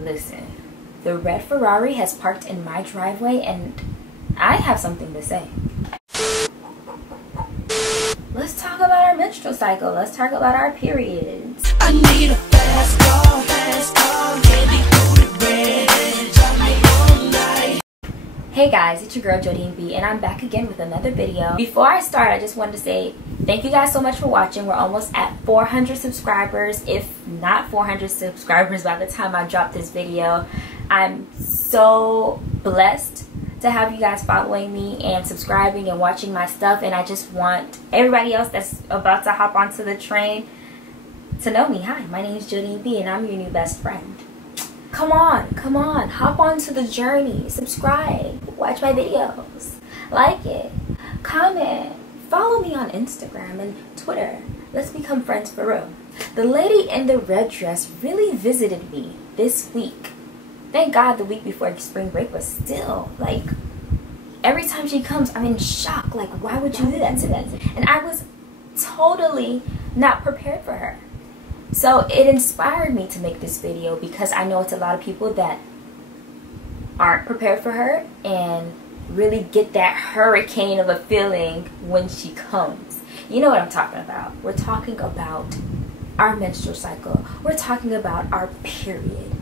Listen, the red Ferrari has parked in my driveway and I have something to say. Let's talk about our menstrual cycle. Let's talk about our periods. I need a fast car, baby, put it red, drive me all night. Hey guys, it's your girl Jodine B, and I'm back again with another video. Before I start, I just wanted to say thank you guys so much for watching. We're almost at 400 subscribers, if not 400 subscribers by the time I drop this video. I'm so blessed to have you guys following me and subscribing and watching my stuff, and I just want everybody else that's about to hop onto the train to know me. Hi, my name is Jodine B, and I'm your new best friend. Come on, hop onto the journey, subscribe, watch my videos, like it, comment, follow me on Instagram and Twitter. Let's become friends for real. The lady in the red dress really visited me this week. Thank God the week before spring break, was still, like, every time she comes, I'm in shock. Like, why would you do that to me? And I was totally not prepared for her. So it inspired me to make this video because I know it's a lot of people that aren't prepared for her and really get that hurricane of a feeling when she comes. You know what I'm talking about. We're talking about our menstrual cycle. We're talking about our period.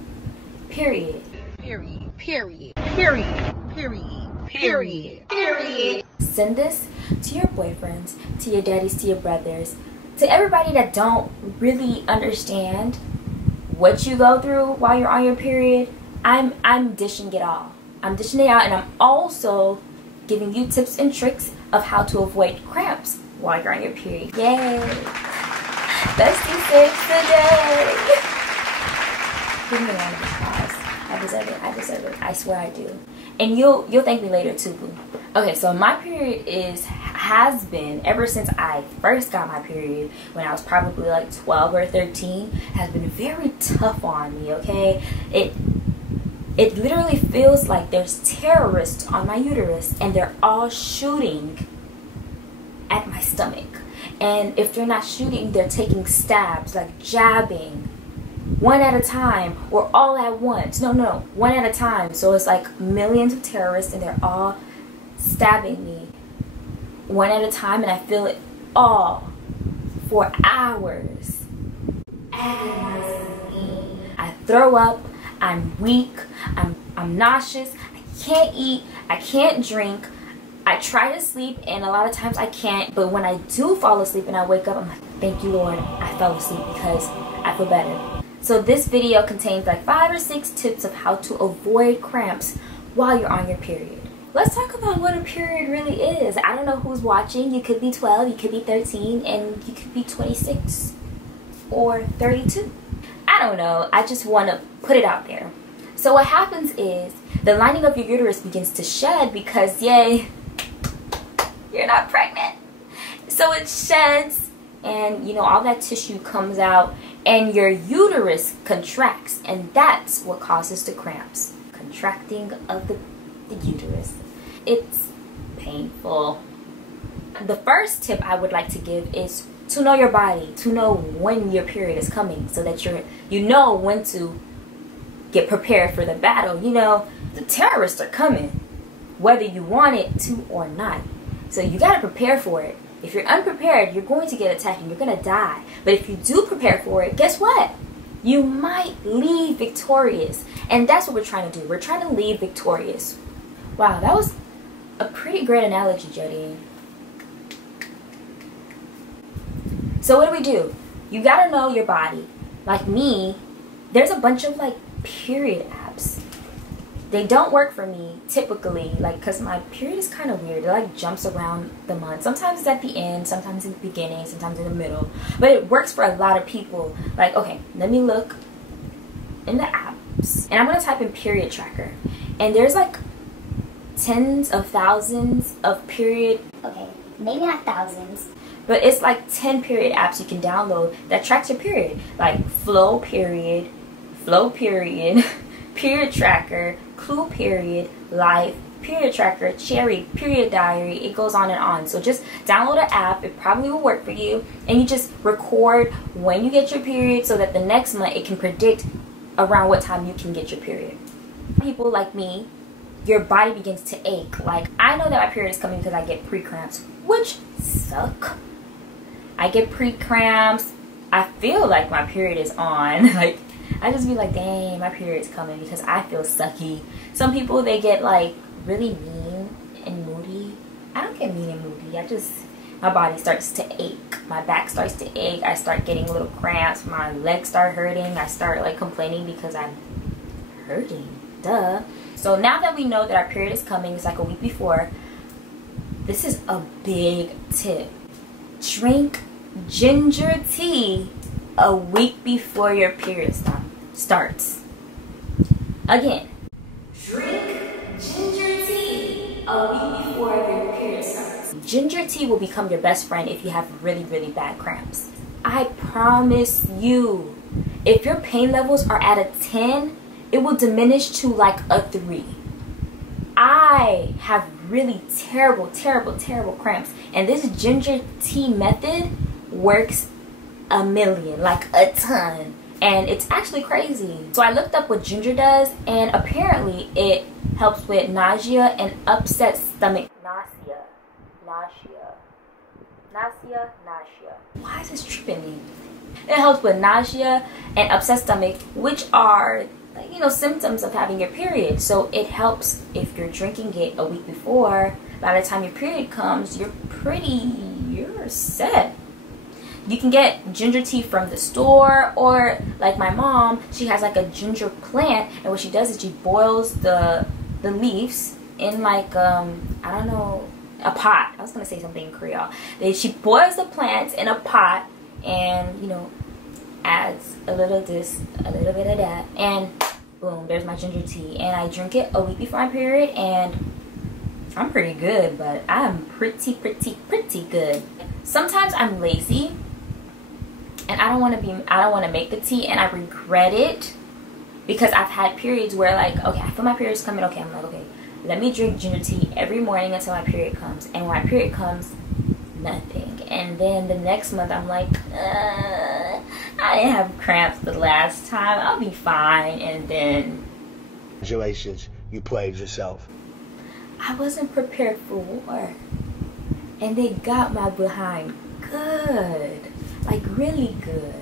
Period. Period, period, period, period, period, period. Send this to your boyfriends, to your daddies, to your brothers, to everybody that don't really understand what you go through while you're on your period. I'm dishing it all. I'm dishing it out, and I'm also giving you tips and tricks of how to avoid cramps while you're on your period. Yay! Bestie tips today. Give me a round of applause. I deserve it. I deserve it. I swear I do. And you'll thank me later too, boo. Okay, so my period has been, ever since I first got my period, when I was probably like 12 or 13, has been very tough on me, okay? It literally feels like there's terrorists on my uterus and they're all shooting at my stomach. And if they're not shooting, they're taking stabs, like jabbing, one at a time or all at once. No, one at a time. So it's like millions of terrorists and they're all stabbing me one at a time, and I feel it all for hours. I throw up, I'm weak, I'm nauseous, I can't eat, I can't drink, I try to sleep and a lot of times I can't, but when I do fall asleep and I wake up, I'm like, thank you Lord, I fell asleep because I feel better. So this video contains like 5 or 6 tips of how to avoid cramps while you're on your period. Let's talk about what a period really is. I don't know who's watching. You could be 12, you could be 13, and you could be 26 or 32. I don't know. I just want to put it out there. So what happens is the lining of your uterus begins to shed because, yay, you're not pregnant. So it sheds and, you know, all that tissue comes out and your uterus contracts, and that's what causes the cramps. Contracting of the uterus. It's painful. The first tip I would like to give is to know your body, to know when your period is coming, so that you know when to get prepared for the battle. You know, the terrorists are coming, whether you want it to or not. So you got to prepare for it. If you're unprepared, you're going to get attacked and you're going to die. But if you do prepare for it, guess what? You might leave victorious. And that's what we're trying to do. We're trying to leave victorious. Wow, that was a pretty great analogy, Jodine. So what do? You gotta know your body. Like me, there's a bunch of like period apps. They don't work for me typically, like, cause my period is kind of weird. It like jumps around the month. Sometimes it's at the end, sometimes in the beginning, sometimes in the middle. But it works for a lot of people. Like, okay, let me look in the apps, and I'm gonna type in period tracker, and there's like tens of thousands of period, okay, maybe not thousands, but it's like 10 period apps you can download that tracks your period, like flow period, period tracker, clue period, life, period tracker, cherry, period diary. It goes on and on. So just download an app. It probably will work for you, and you just record when you get your period so that the next month it can predict around what time you can get your period. People like me, your body begins to ache. Like, I know that my period is coming because I get pre-cramps, which suck. I get pre-cramps. I feel like my period is on. Like, I just be like, dang, my period's coming, because I feel sucky. Some people, they get like really mean and moody. I don't get mean and moody. My body starts to ache. My back starts to ache. I start getting little cramps. My legs start hurting. I start like complaining because I'm hurting. Duh. So now that we know that our period is coming, it's like a week before, this is a big tip. Drink ginger tea a week before your period starts. Again, drink ginger tea a week before your period starts. Ginger tea will become your best friend if you have really, really bad cramps. I promise you, if your pain levels are at a 10, it will diminish to like a 3. I have really terrible cramps, and this ginger tea method works a million, like a ton, and it's actually crazy. So I looked up what ginger does, and apparently it helps with nausea and upset stomach. Nausea. Why is this tripping me? It helps with nausea and upset stomach, which are, you know, symptoms of having your period. So it helps if you're drinking it a week before. By the time your period comes, you're set. You can get ginger tea from the store, or like my mom, she has like a ginger plant, and what she does is she boils the leaves in like I don't know, a pot. I was gonna say something in Creole. She boils the plants in a pot, and, you know, adds a little of this, a little bit of that, and boom, there's my ginger tea. And I drink it a week before my period, and I'm pretty good. But I'm pretty good. Sometimes I'm lazy and I don't want to make the tea, and I regret it, because I've had periods where, like, okay, I feel my period's coming, okay, I'm like, okay, let me drink ginger tea every morning until my period comes. And when my period comes, nothing. And then the next month I'm like, I didn't have cramps the last time, I'll be fine. And then, congratulations, you played yourself. I wasn't prepared for war, and they got my behind good, like really good.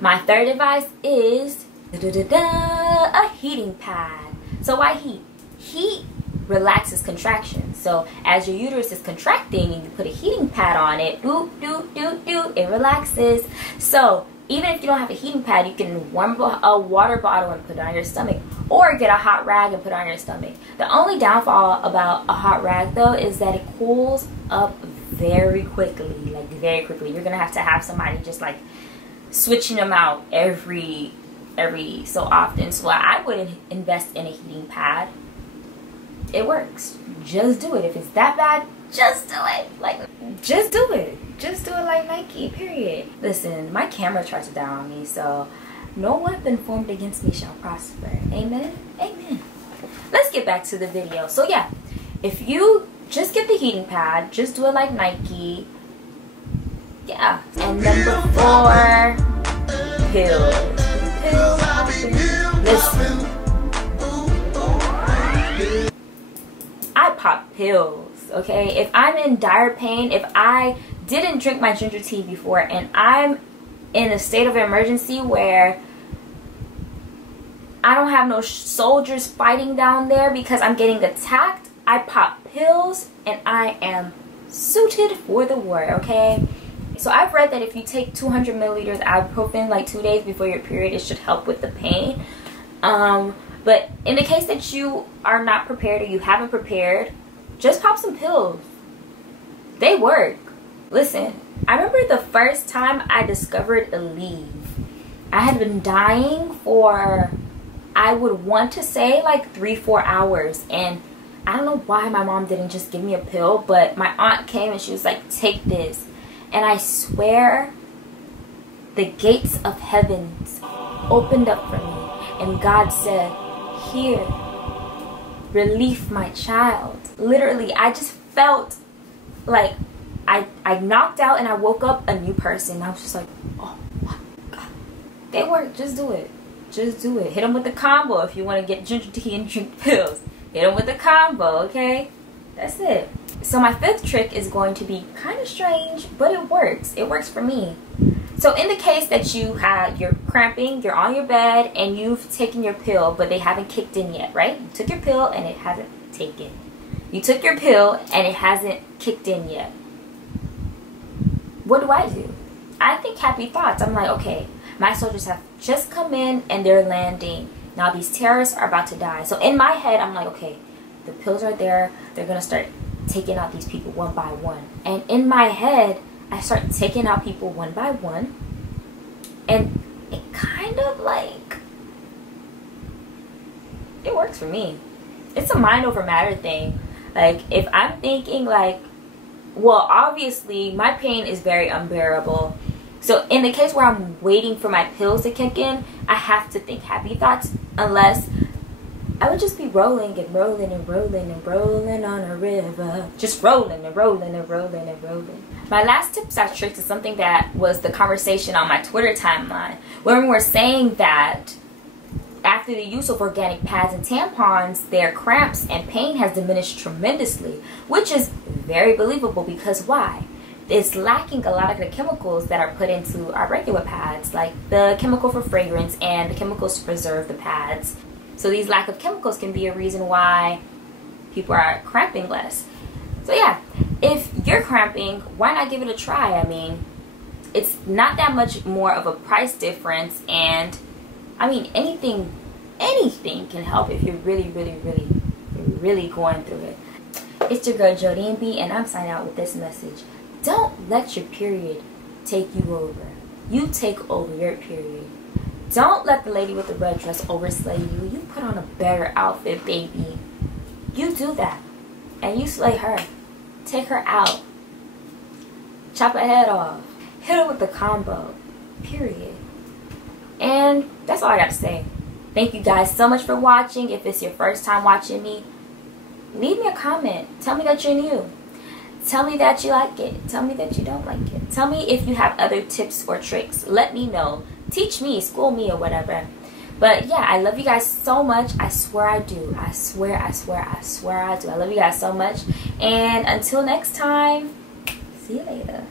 My third advice is a heating pad. So why heat? Heat relaxes contractions. So as your uterus is contracting and you put a heating pad on it, it relaxes. So even if you don't have a heating pad, you can warm a water bottle and put it on your stomach, or get a hot rag and put it on your stomach. The only downfall about a hot rag, though, is that it cools up very quickly, like very quickly. You're gonna have to have somebody just like switching them out every so often. So I wouldn't invest in a heating pad. It works. Just do it. If it's that bad, just do it. Like, just do it. Just do it like Nike, period. Listen, my camera tries to die on me, so no weapon formed against me shall prosper. Amen? Amen. Let's get back to the video. So yeah, if you just get the heating pad, just do it like Nike. Yeah. And number 4, pills. Listen, I pop pills, okay? If I'm in dire pain, if I didn't drink my ginger tea before, and I'm in a state of emergency where I don't have no soldiers fighting down there because I'm getting attacked, I pop pills and I am suited for the war, okay? So I've read that if you take 200 milliliters ibuprofen like 2 days before your period, it should help with the pain. But in the case that you are not prepared, or you haven't prepared, just pop some pills. They work. Listen, I remember the first time I discovered Aleve. I had been dying for, I would want to say, like 3-4 hours. And I don't know why my mom didn't just give me a pill, but my aunt came and she was like, take this. And I swear, the gates of heavens opened up for me, and God said, here, relief, my child. Literally, I just felt like I knocked out and I woke up a new person. I was just like, oh my God. They work. Just do it. Just do it. Hit them with the combo if you want to get ginger tea and drink pills. Hit them with the combo, okay? That's it. So my fifth trick is going to be kind of strange, but it works. It works for me. So in the case that you're cramping, you're on your bed, and you've taken your pill, but they haven't kicked in yet, right? You took your pill and it hasn't taken. You took your pill and it hasn't kicked in yet. What do? I think happy thoughts. I'm like, okay, my soldiers have just come in and they're landing. Now these terrorists are about to die. So in my head, I'm like, okay, the pills are there. They're going to start taking out these people one by one. And in my head, I start taking out people one by one. And it kind of like, it works for me. It's a mind over matter thing. Like, if I'm thinking like, well, obviously my pain is very unbearable. So in the case where I'm waiting for my pills to kick in, I have to think happy thoughts, unless I would just be rolling and rolling and rolling and rolling on a river. Just rolling and rolling and rolling and rolling. My last tips/tricks is something that was the conversation on my Twitter timeline, when we were saying that after the use of organic pads and tampons, their cramps and pain has diminished tremendously, which is very believable because why? It's lacking a lot of the chemicals that are put into our regular pads, like the chemical for fragrance and the chemicals to preserve the pads. So these lack of chemicals can be a reason why people are cramping less. So yeah, if you're cramping, why not give it a try? I mean, it's not that much more of a price difference, and I mean, anything can help if you're really going through it. It's your girl Jodie B, and I'm signing out with this message. Don't let your period take you over. You take over your period. Don't let the lady with the red dress overslay you. You put on a better outfit, baby. You do that. And you slay her. Take her out. Chop her head off. Hit her with the combo. Period. And that's all I got to say. Thank you guys so much for watching. If it's your first time watching me, leave me a comment. Tell me that you're new. Tell me that you like it. Tell me that you don't like it. Tell me if you have other tips or tricks. Let me know. Teach me, school me, or whatever. But yeah, I love you guys so much. I swear I do. I swear I do. I love you guys so much. And until next time, see you later.